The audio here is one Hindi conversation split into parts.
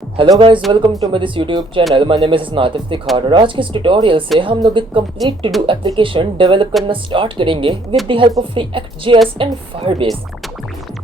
Hello guys, welcome to my this YouTube channel. My name is Natif Tikhar और आज के इस ट्यूटोरियल से हम लोग एक complete to do application develop करना स्टार्ट करेंगे with the help of React JS and Firebase.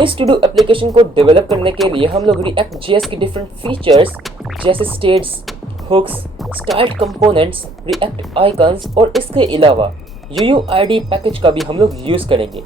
इस टू डू एप्लीकेशन को डेवलप करने के लिए हम लोग रिएक्ट जेएस के डिफरेंट फीचर्स जैसे states, hooks, styled components, React icons और इसके अलावा यूयूआईडी पैकेज का भी हम लोग यूज करेंगे।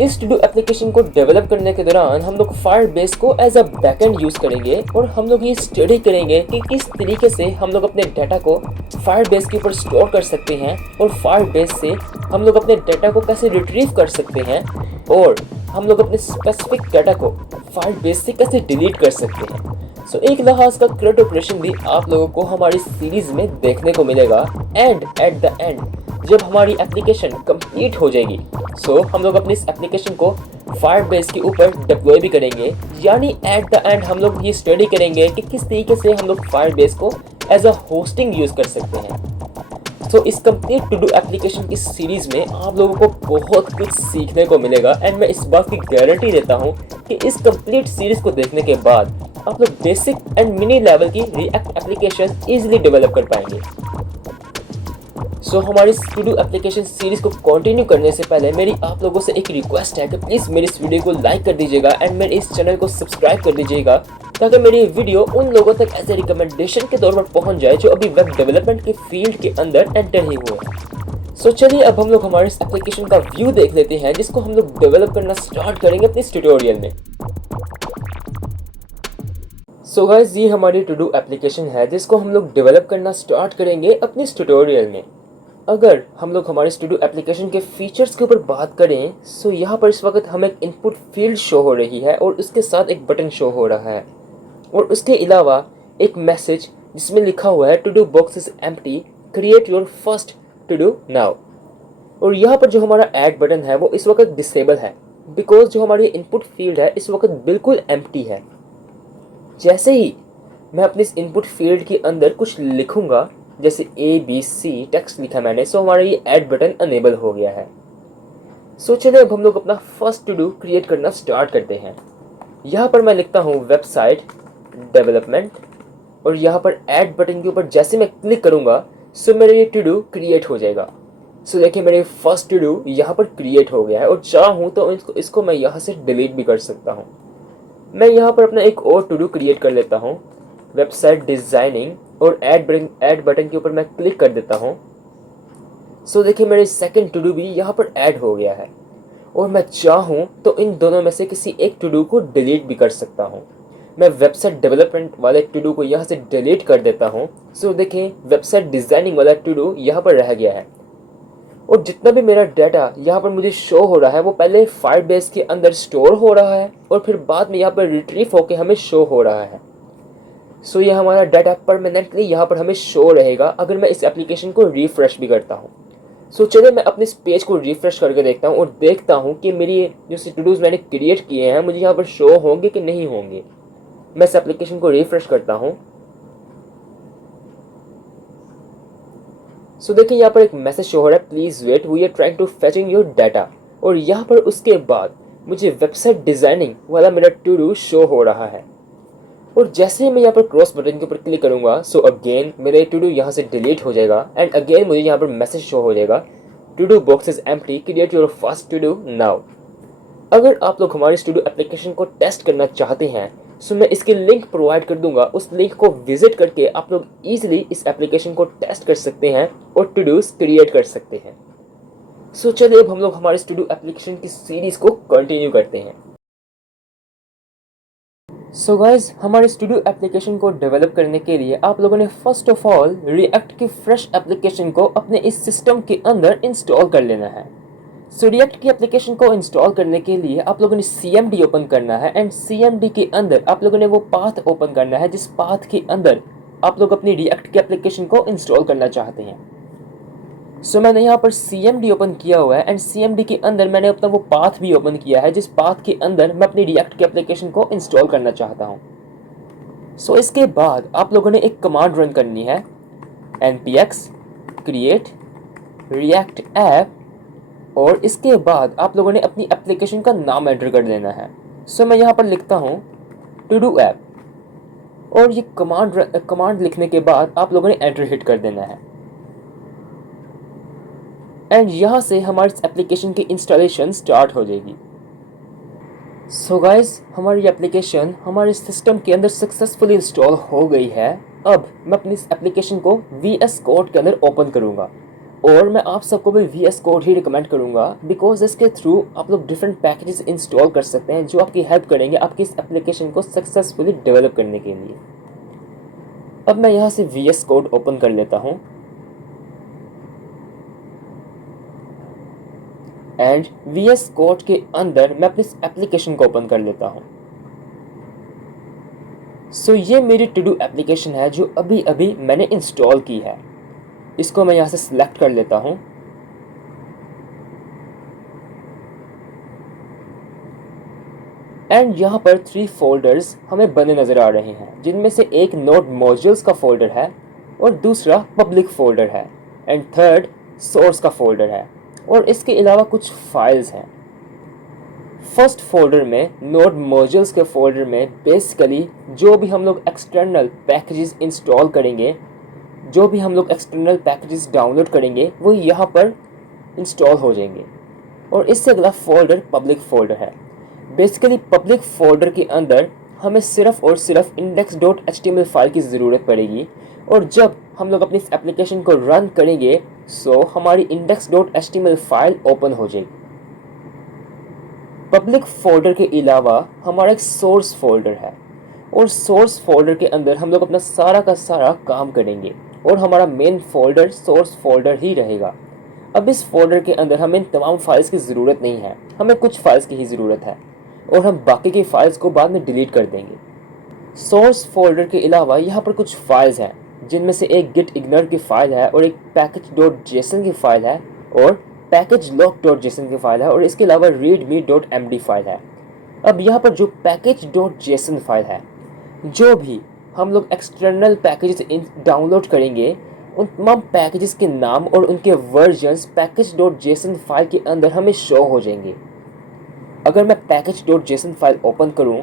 इस टू डू एप्लीकेशन को डेवलप करने के दौरान हम लोग फायरबेस को एज अ बैकएंड यूज करेंगे और हम लोग ये स्टडी करेंगे कि किस तरीके से हम लोग अपने डाटा को फायरबेस के ऊपर स्टोर कर सकते हैं और फायरबेस से हम लोग अपने डाटा को कैसे रिट्रीव कर सकते हैं और हम लोग अपने स्पेसिफिक डाटा को फायरबेस से कैसे डिलीट कर सकते हैं। सो एक लिहाज का क्रेड ऑपरेशन भी आप लोगों को हमारी सीरीज में देखने को मिलेगा एंड एट द एंड जब हमारी एप्लीकेशन कंप्लीट हो जाएगी हम लोग अपनी इस एप्लीकेशन को फायरबेस के ऊपर डिप्लॉय भी करेंगे। यानी एट द एंड हम लोग ये स्टडी करेंगे कि किस तरीके से हम लोग फायरबेस को एज अ होस्टिंग यूज कर सकते हैं। इस कंप्लीट टू डू एप्लीकेशन की सीरीज में आप लोगों को बहुत कुछ सीखने को मिलेगा एंड मैं इस बात की गारंटी देता हूँ कि इस कंप्लीट सीरीज को देखने के बाद आप लोग बेसिक एंड मिनी लेवल की रिएक्ट एप्लीकेशन इजीली डेवलप कर पाएंगे। हमारी टू डू एप्लीकेशन सीरीज को कंटिन्यू करने से पहले मेरी आप लोगों से एक रिक्वेस्ट है कि प्लीज़ मेरी इस वीडियो को लाइक कर दीजिएगा एंड मेरे इस चैनल को सब्सक्राइब कर दीजिएगा ताकि मेरी वीडियो उन लोगों तक एज ए रिकमेंडेशन के तौर पर पहुंच जाए जो अभी वेब डेवलपमेंट के फील्ड के अंदर एंटर ही हुए हैं। चलिए अब हम लोग हमारे इस एप्लीकेशन का व्यू देख लेते हैं जिसको हम लोग डेवलप करना स्टार्ट करेंगे अपने इस ट्यूटोरियल में। गाइस, ये हमारी टू डू एप्लीकेशन है जिसको हम लोग डेवलप करना स्टार्ट करेंगे अपने इस ट्यूटोरियल में। अगर हम लोग हमारे स्टूडियो एप्लीकेशन के फीचर्स के ऊपर बात करें यहाँ पर इस वक्त हमें एक इनपुट फील्ड शो हो रही है और उसके साथ एक बटन शो हो रहा है और उसके अलावा एक मैसेज जिसमें लिखा हुआ है to do box is empty, create your first to do now. और यहाँ पर जो हमारा ऐड बटन है वो इस वक्त डिसेबल है बिकॉज जो हमारी इनपुट फील्ड है इस वक्त बिल्कुल एम्प्टी है। जैसे ही मैं अपने इस इनपुट फील्ड के अंदर कुछ लिखूंगा जैसे ABC टेक्स्ट लिखा मैंने हमारा ये ऐड बटन अनेबल हो गया है। चलिए अब हम लोग अपना फर्स्ट टू डू क्रिएट करना स्टार्ट करते हैं। यहाँ पर मैं लिखता हूँ वेबसाइट डेवलपमेंट और यहाँ पर ऐड बटन के ऊपर जैसे मैं क्लिक करूँगा मेरा ये टू डू क्रिएट हो जाएगा। देखिए मेरे फर्स्ट टू डू यहाँ पर क्रिएट हो गया है और चाहूँ तो इसको मैं यहाँ से डिलीट भी कर सकता हूँ। मैं यहाँ पर अपना एक और टू डू क्रिएट कर लेता हूँ, वेबसाइट डिज़ाइनिंग, और ऐड बटन के ऊपर मैं क्लिक कर देता हूँ। देखिए मेरे सेकंड टू डू भी यहाँ पर ऐड हो गया है और मैं चाहूँ तो इन दोनों में से किसी एक टू डू को डिलीट भी कर सकता हूँ। मैं वेबसाइट डेवलपमेंट वाले टू डू को यहाँ से डिलीट कर देता हूँ। देखिए वेबसाइट डिज़ाइनिंग वाला टू डू यहाँ पर रह गया है और जितना भी मेरा डाटा यहाँ पर मुझे शो हो रहा है वो पहले फायरबेस के अंदर स्टोर हो रहा है और फिर बाद में यहाँ पर रिट्रीव होकर हमें शो हो रहा है। ये हमारा डाटा परमानेंटली यहाँ पर हमें शो रहेगा अगर मैं इस एप्लीकेशन को रिफ्रेश भी करता हूँ। चलिए मैं अपने इस पेज को रिफ्रेश करके देखता हूँ और देखता हूँ कि मेरी जो टू डूज मैंने क्रिएट किए हैं मुझे यहाँ पर शो होंगे कि नहीं होंगे। मैं इस एप्लीकेशन को रिफ्रेश करता हूँ। देखिए यहाँ पर एक मैसेज शो हो रहा है, please wait, we are trying to fetching your data. और यहाँ पर उसके बाद मुझे वेबसाइट डिज़ाइनिंग वाला मेरा टू डू शो हो रहा है और जैसे ही मैं यहाँ पर क्रॉस बटन के ऊपर क्लिक करूँगा अगेन मेरा टू डू यहाँ से डिलीट हो जाएगा एंड अगेन मुझे यहाँ पर मैसेज शो हो जाएगा to do box is empty, create your first to do now. अगर आप लोग हमारे टू डू एप्लीकेशन को टेस्ट करना चाहते हैं मैं इसकी लिंक प्रोवाइड कर दूंगा। उस लिंक को विजिट करके आप लोग ईजिली इस एप्लीकेशन को टेस्ट कर सकते हैं और टू डूज क्रिएट कर सकते हैं। चलिए अब हम लोग हमारे टू डू एप्लीकेशन की सीरीज को कंटिन्यू करते हैं। गाइस, हमारे टू डू एप्लीकेशन को डेवलप करने के लिए आप लोगों ने फर्स्ट ऑफ ऑल रिएक्ट की फ्रेश एप्लीकेशन को अपने इस सिस्टम के अंदर इंस्टॉल कर लेना है। रिएक्ट की एप्लीकेशन को इंस्टॉल करने के लिए आप लोगों ने CMD ओपन करना है एंड CMD के अंदर आप लोगों ने वो पाथ ओपन करना है जिस पाथ के अंदर आप लोग अपनी रिएक्ट की एप्लीकेशन को इंस्टॉल करना चाहते हैं। मैंने यहाँ पर CMD ओपन किया हुआ है एंड CMD के अंदर मैंने अपना वो पाथ भी ओपन किया है जिस पाथ के अंदर मैं अपनी रिएक्ट की एप्लीकेशन को इंस्टॉल करना चाहता हूँ। इसके बाद आप लोगों ने एक कमांड रन करनी है, npx create react app, और इसके बाद आप लोगों ने अपनी एप्लीकेशन का नाम एंटर कर देना है। मैं यहाँ पर लिखता हूँ टू डू ऐप और ये कमांड लिखने के बाद आप लोगों ने एंटर हिट कर देना है एंड यहाँ से हमारी इस एप्लीकेशन की इंस्टॉलेशन स्टार्ट हो जाएगी। सो गाइस, हमारी एप्लीकेशन हमारे सिस्टम के अंदर सक्सेसफुली इंस्टॉल हो गई है। अब मैं अपनी इस एप्लीकेशन को VS कोड के अंदर ओपन करूँगा और मैं आप सबको भी VS कोड ही रिकमेंड करूँगा बिकॉज इसके थ्रू आप लोग डिफरेंट पैकेजेस इंस्टॉल कर सकते हैं जो आपकी हेल्प करेंगे आपकी इस एप्लीकेशन को सक्सेसफुली डेवलप करने के लिए। अब मैं यहाँ से VS कोड ओपन कर लेता हूँ एंड VS कोड के अंदर मैं अपनी एप्लीकेशन को ओपन कर लेता हूँ। सो ये मेरी टू डू एप्लीकेशन है जो अभी अभी मैंने इंस्टॉल की है। इसको मैं यहाँ से सिलेक्ट कर लेता हूँ एंड यहाँ पर 3 फोल्डर्स हमें बने नज़र आ रहे हैं जिनमें से एक नोड मॉड्यूल्स का फोल्डर है और दूसरा पब्लिक फोल्डर है एंड थर्ड सोर्स का फोल्डर है और इसके अलावा कुछ फाइल्स हैं। फर्स्ट फोल्डर में नोड मॉड्यूल्स के फोल्डर में बेसिकली जो भी हम लोग एक्सटर्नल पैकेजेस इंस्टॉल करेंगे, जो भी हम लोग एक्सटर्नल पैकेजेस डाउनलोड करेंगे वो यहाँ पर इंस्टॉल हो जाएंगे। और इससे अगला फोल्डर पब्लिक फोल्डर है। बेसिकली पब्लिक फोल्डर के अंदर हमें सिर्फ और सिर्फ index.html फाइल की ज़रूरत पड़ेगी और जब हम लोग अपनी इस एप्लीकेशन को रन करेंगे सो हमारी index.html फाइल ओपन हो जाएगी। पब्लिक फोल्डर के अलावा हमारा एक सोर्स फोल्डर है और सोर्स फोल्डर के अंदर हम लोग अपना सारा का सारा काम करेंगे और हमारा मेन फोल्डर सोर्स फोल्डर ही रहेगा। अब इस फोल्डर के अंदर हमें तमाम फाइल्स की ज़रूरत नहीं है, हमें कुछ फाइल्स की ही ज़रूरत है और हम बाकी की फाइल्स को बाद में डिलीट कर देंगे। सोर्स फोल्डर के अलावा यहाँ पर कुछ फाइल्स हैं जिनमें से एक gitignore की फाइल है और एक package.json की फाइल है और packagelog.json की फाइल है और इसके अलावा readme.md फाइल है। अब यहाँ पर जो package.json फाइल है, जो भी हम लोग एक्सटर्नल पैकेजेस डाउनलोड करेंगे उन तमाम पैकेजेस के नाम और उनके वर्जन्स package.json फाइल के अंदर हमें शो हो जाएंगे। अगर मैं package.json फाइल ओपन करूँ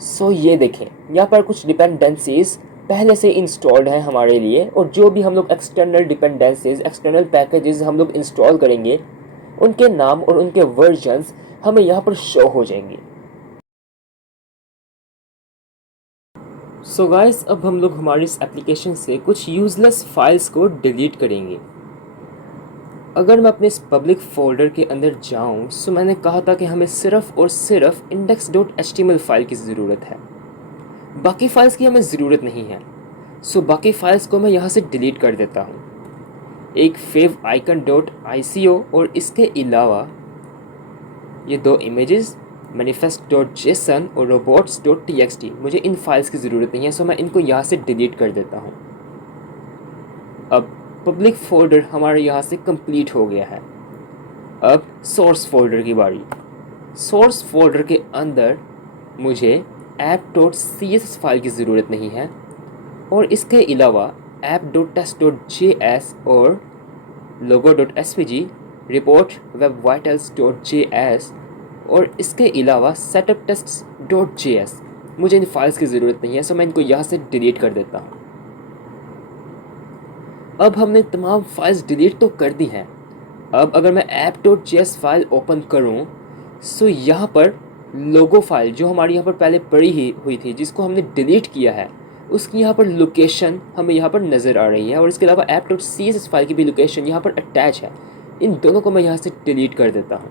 सो ये देखें, यहाँ पर कुछ डिपेंडेंसीज पहले से इंस्टॉल्ड हैं हमारे लिए और जो भी हम लोग एक्सटर्नल डिपेंडेंसीज एक्सटर्नल पैकेजेस हम लोग इंस्टॉल करेंगे उनके नाम और उनके वर्जन्स हमें यहाँ पर शो हो जाएंगे। सो गाइस, अब हम लोग हमारी इस एप्लीकेशन से कुछ यूजलेस फाइल्स को डिलीट करेंगे। अगर मैं अपने इस पब्लिक फोल्डर के अंदर जाऊं सो मैंने कहा था कि हमें सिर्फ और सिर्फ index.html फाइल की ज़रूरत है, बाकी फाइल्स की हमें ज़रूरत नहीं है। सो बाकी फाइल्स को मैं यहाँ से डिलीट कर देता हूँ, एक favicon.ico और इसके अलावा ये 2 इमेजेस manifest.json और robots.txt, मुझे इन फाइल्स की ज़रूरत नहीं है सो मैं इनको यहाँ से डिलीट कर देता हूँ। अब पब्लिक फोल्डर हमारे यहाँ से कंप्लीट हो गया है। अब सोर्स फोल्डर की बारी। सोर्स फोल्डर के अंदर मुझे app.css फाइल की ज़रूरत नहीं है और इसके अलावा app.test.js और logo.svg, report webvitals.js और इसके अलावा setuptests.js, मुझे इन फाइल्स की ज़रूरत नहीं है सो मैं इनको यहाँ से डिलीट कर देता हूँ। अब हमने तमाम फाइल्स डिलीट तो कर दी हैं। अब अगर मैं app.js फाइल ओपन करूं सो यहाँ पर लोगो फाइल जो हमारी यहाँ पर पहले पड़ी ही हुई थी जिसको हमने डिलीट किया है उसकी यहाँ पर लोकेशन हमें यहाँ पर नज़र आ रही है और इसके अलावा app.css फाइल की भी लोकेशन यहाँ पर अटैच है। इन दोनों को मैं यहाँ से डिलीट कर देता हूँ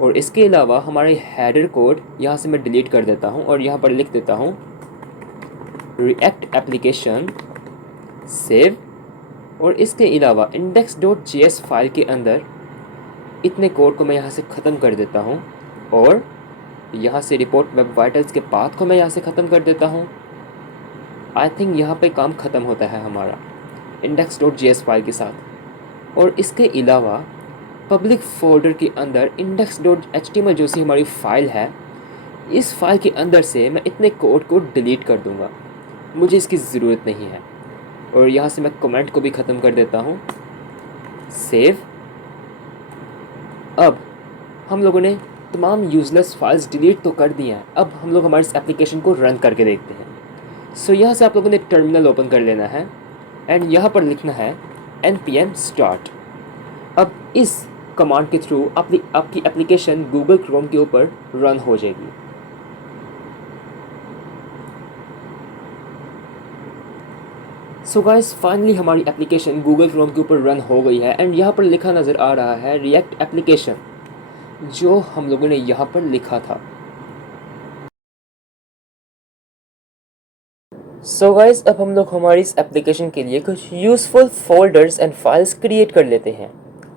और इसके अलावा हमारे हेडर कोड यहाँ से मैं डिलीट कर देता हूँ और यहाँ पर लिख देता हूँ react application सेव और इसके अलावा index.js फाइल के अंदर इतने कोड को मैं यहाँ से ख़त्म कर देता हूँ और यहाँ से रिपोर्ट वेब वाइटल्स के पाथ को मैं यहाँ से ख़त्म कर देता हूँ। आई थिंक यहाँ पे काम ख़त्म होता है हमारा index.js फाइल के साथ। और इसके अलावा पब्लिक फोल्डर के अंदर index.html जो सी हमारी फ़ाइल है, इस फाइल के अंदर से मैं इतने कोड को डिलीट कर दूँगा, मुझे इसकी ज़रूरत नहीं है। और यहाँ से मैं कमेंट को भी ख़त्म कर देता हूँ, सेव। अब हम लोगों ने तमाम यूज़लेस फाइल्स डिलीट तो कर दी हैं, अब हम लोग हमारी इस एप्लीकेशन को रन करके देखते हैं। सो यहाँ से आप लोगों ने टर्मिनल ओपन कर लेना है एंड यहाँ पर लिखना है npm start। अब इस कमांड के थ्रू आपकी एप्लीकेशन गूगल क्रोम के ऊपर रन हो जाएगी। सो गाइस, फाइनली हमारी एप्लीकेशन गूगल क्रोम के ऊपर रन हो गई है एंड यहाँ पर लिखा नज़र आ रहा है रिएक्ट एप्लीकेशन, जो हम लोगों ने यहाँ पर लिखा था। सो गाइस, अब हम लोग हमारी इस एप्लीकेशन के लिए कुछ useful folders and files create कर लेते हैं।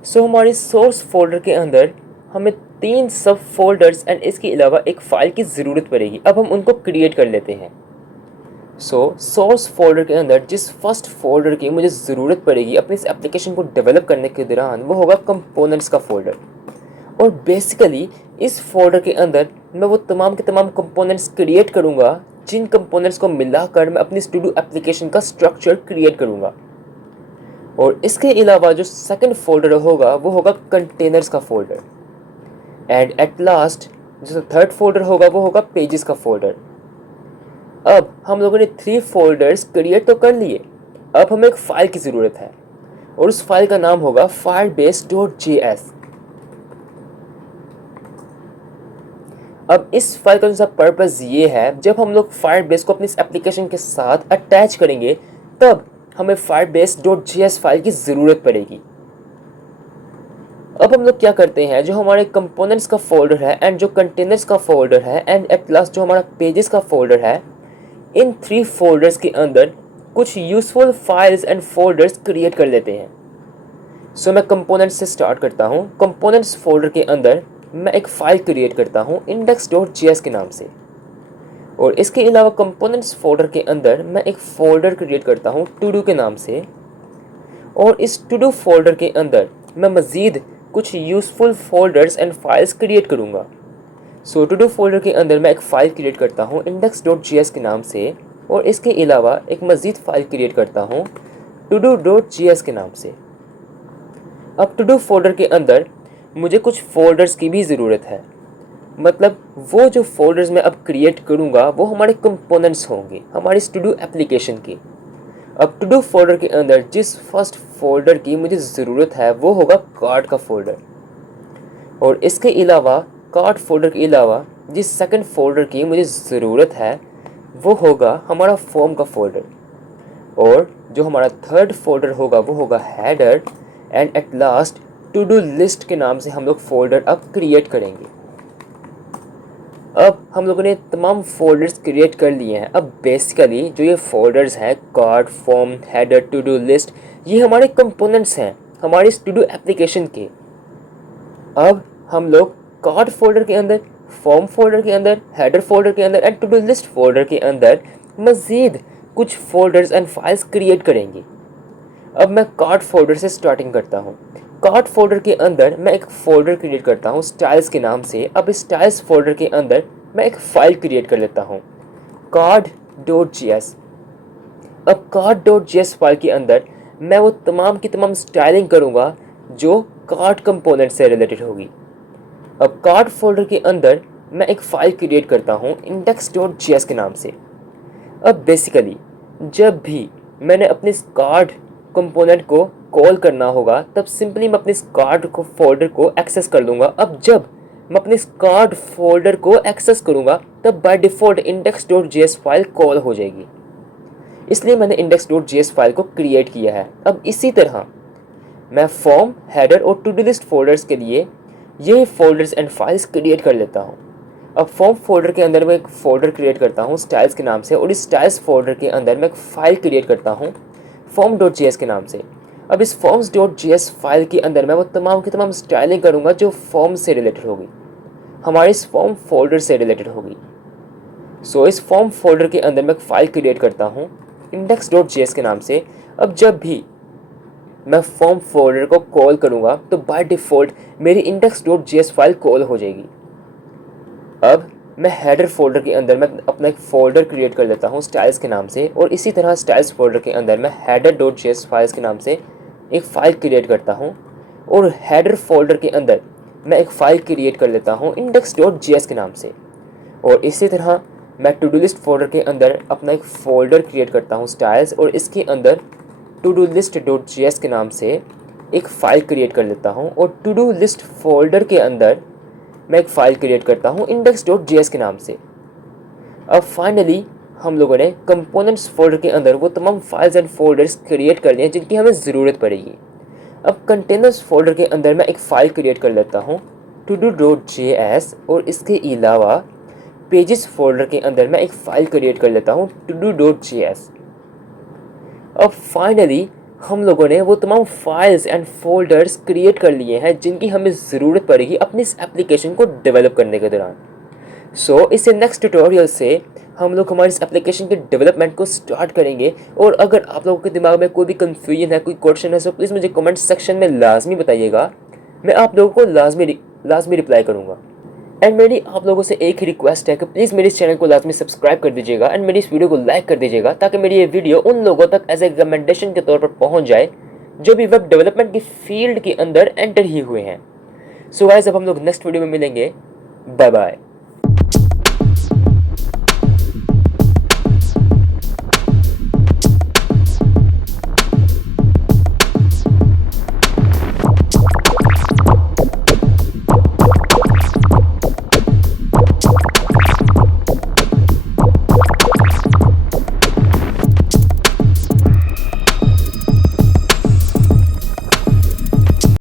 सो हमारे सोर्स फोल्डर के अंदर हमें 3 सब फोल्डर्स एंड इसके अलावा एक फ़ाइल की ज़रूरत पड़ेगी। अब हम उनको क्रिएट कर लेते हैं। सो सोर्स फोल्डर के अंदर जिस फर्स्ट फोल्डर की मुझे ज़रूरत पड़ेगी अपनी इस एप्लीकेशन को डेवलप करने के दौरान, वो होगा कंपोनेंट्स का फोल्डर। और बेसिकली इस फोल्डर के अंदर मैं वो तमाम के तमाम कंपोनेंट्स क्रिएट करूँगा जिन कंपोनेंट्स को मिलाकर मैं अपनी टू डू एप्लीकेशन का स्ट्रक्चर क्रिएट करूँगा। और इसके अलावा जो सेकंड फोल्डर होगा वो होगा कंटेनर्स का फोल्डर। एंड एट लास्ट जो थर्ड फोल्डर होगा वो होगा पेजेस का फोल्डर। अब हम लोगों ने 3 फोल्डर्स क्रिएट तो कर लिए, अब हमें एक फ़ाइल की ज़रूरत है और उस फाइल का नाम होगा firebase.js। अब इस फाइल का जो पर्पज़ ये है, जब हम लोग फायरबेस को अपनी इस एप्लीकेशन के साथ अटैच करेंगे तब हमें firebase.js फाइल की ज़रूरत पड़ेगी। अब हम लोग क्या करते हैं, जो हमारे कंपोनेंट्स का फोल्डर है एंड जो कंटेनर्स का फोल्डर है एंड एट लास्ट जो हमारा पेजेस का फोल्डर है, इन 3 फोल्डर्स के अंदर कुछ useful files and folders create कर लेते हैं। सो मैं कंपोनेंट्स से स्टार्ट करता हूँ। कंपोनेंट्स फोल्डर के अंदर मैं एक फ़ाइल क्रिएट करता हूँ index.js के नाम से। और इसके अलावा कंपोनेंट्स फोल्डर के अंदर मैं एक फ़ोल्डर क्रिएट करता हूँ to do के नाम से। और इस to do फोल्डर के अंदर मैं मज़ीद कुछ useful folders and files create करूँगा। सो to do फोल्डर के अंदर मैं एक फ़ाइल क्रिएट करता हूँ index.js के नाम से, और इसके अलावा एक मज़ीद फ़ाइल क्रिएट करता हूँ todo.js के नाम से। अब to do फोल्डर के अंदर मुझे कुछ फोल्डर्स की भी ज़रूरत है, मतलब वो जो फोल्डर्स मैं अब क्रिएट करूँगा वो हमारे कंपोनेंट्स होंगे हमारी टू डू एप्लीकेशन की। अब टू डू फोल्डर के अंदर जिस फर्स्ट फोल्डर की मुझे ज़रूरत है वो होगा कार्ड का फोल्डर, और इसके अलावा कार्ड फोल्डर के अलावा जिस सेकंड फोल्डर की मुझे ज़रूरत है वो होगा हमारा फॉर्म का फोल्डर, और जो हमारा थर्ड फोल्डर होगा वो होगा header, and at last to do list के नाम से हम लोग फोल्डर अब क्रिएट करेंगे। अब हम लोगों ने तमाम फोल्डर्स क्रिएट कर लिए हैं। अब बेसिकली जो ये फोल्डर्स हैं card, form, header, to do list, ये हमारे कंपोनेंट्स हैं हमारी इस टू डू एप्लीकेशन के। अब हम लोग कार्ड फोल्डर के अंदर, फॉर्म फोल्डर के अंदर, हेडर फोल्डर के अंदर and to do list folder के अंदर मज़ीद कुछ फोल्डर्स एंड फाइल्स क्रिएट करेंगे। अब मैं कार्ड फोल्डर से स्टार्टिंग करता हूँ। कार्ड फोल्डर के अंदर मैं एक फ़ोल्डर क्रिएट करता हूँ स्टाइल्स के नाम से। अब इस स्टाइल्स फोल्डर के अंदर मैं एक फ़ाइल क्रिएट कर लेता हूँ card.js। अब card.js फाइल के अंदर मैं वो तमाम की तमाम स्टाइलिंग करूँगा जो कार्ड कंपोनेंट से रिलेटेड होगी। अब कार्ड फोल्डर के अंदर मैं एक फ़ाइल क्रिएट करता हूँ index.js के नाम से। अब बेसिकली जब भी मैंने अपने इस कार्ड कंपोनेंट को कॉल करना होगा तब सिंपली मैं अपने इस कार्ड को फोल्डर को एक्सेस कर लूँगा। अब जब मैं अपने इस कार्ड फोल्डर को एक्सेस करूँगा तब by default index.js file call हो जाएगी, इसलिए मैंने index.js फाइल को क्रिएट किया है। अब इसी तरह मैं फॉर्म, हेडर और टू डू लिस्ट फोल्डर्स के लिए ये फोल्डर्स एंड फाइल्स क्रिएट कर लेता हूँ। अब फॉर्म फोल्डर के अंदर मैं एक फ़ोल्डर क्रिएट करता हूँ स्टाइल्स के नाम से, और इस स्टाइल्स फोल्डर के अंदर मैं एक फ़ाइल क्रिएट करता हूँ form.js के नाम से। अब इस forms.js फाइल के अंदर मैं वो तमाम की तमाम स्टाइलिंग करूँगा जो फॉर्म से रिलेटेड होगी, हमारे इस फॉर्म फोल्डर से रिलेटेड होगी। सो इस फॉर्म फोल्डर के अंदर मैं एक फ़ाइल क्रिएट करता हूँ index.js के नाम से। अब जब भी मैं फॉर्म फोल्डर को कॉल करूँगा तो बाय डिफ़ॉल्ट मेरी index.js फाइल कॉल हो जाएगी। अब मैं हेडर फोल्डर के अंदर मैं अपना एक फ़ोल्डर क्रिएट कर लेता हूँ स्टाइल्स के नाम से, और इसी तरह स्टाइल्स फोल्डर के अंदर मैं header.js फाइल्स के नाम से एक फ़ाइल क्रिएट करता हूँ। और हेडर फोल्डर के अंदर मैं एक फ़ाइल क्रिएट कर लेता हूँ index.js के नाम से। और इसी तरह मैं टू डू लिस्ट फोल्डर के अंदर अपना एक फ़ोल्डर क्रिएट करता हूँ स्टाइल्स, और इसके अंदर to do list dot JS के नाम से एक फ़ाइल क्रिएट कर लेता हूँ। और टू डू लिस्ट फोल्डर के अंदर मैं एक फ़ाइल क्रिएट करता हूँ index.js के नाम से। अब फाइनली हम लोगों ने कंपोनेंट्स फोल्डर के अंदर वो तमाम फाइल्स एंड फोल्डर्स क्रिएट कर लिए जिनकी हमें ज़रूरत पड़ेगी। अब कंटेनर्स फोल्डर के अंदर मैं एक फ़ाइल क्रिएट कर लेता हूँ todo.js, और इसके अलावा पेजेस फोल्डर के अंदर मैं एक फ़ाइल क्रिएट कर लेता हूँ todo.js। अब फाइनली हम लोगों ने वो तमाम फाइल्स एंड फोल्डर्स क्रिएट कर लिए हैं जिनकी हमें ज़रूरत पड़ेगी अपनी इस एप्लीकेशन को डेवलप करने के दौरान। सो इससे नेक्स्ट ट्यूटोरियल से हम लोग हमारी इस एप्लीकेशन के डेवलपमेंट को स्टार्ट करेंगे। और अगर आप लोगों के दिमाग में कोई भी कन्फ्यूजन है, कोई क्वेश्चन है, तो प्लीज़ मुझे कमेंट सेक्शन में लाजमी बताइएगा। मैं आप लोगों को लाजमी रिप्लाई करूँगा। एंड मेरी आप लोगों से एक ही रिक्वेस्ट है कि प्लीज़ मेरे इस चैनल को लाजमी सब्सक्राइब कर दीजिएगा एंड मेरी इस वीडियो को लाइक कर दीजिएगा, ताकि मेरी ये वीडियो उन लोगों तक एज ए रिकमेंडेशन के तौर पर पहुँच जाए जो भी वेब डेवलपमेंट की फील्ड के अंदर एंटर ही हुए हैं। सो गाइस, अब हम लोग नेक्स्ट वीडियो में मिलेंगे। Bye bye.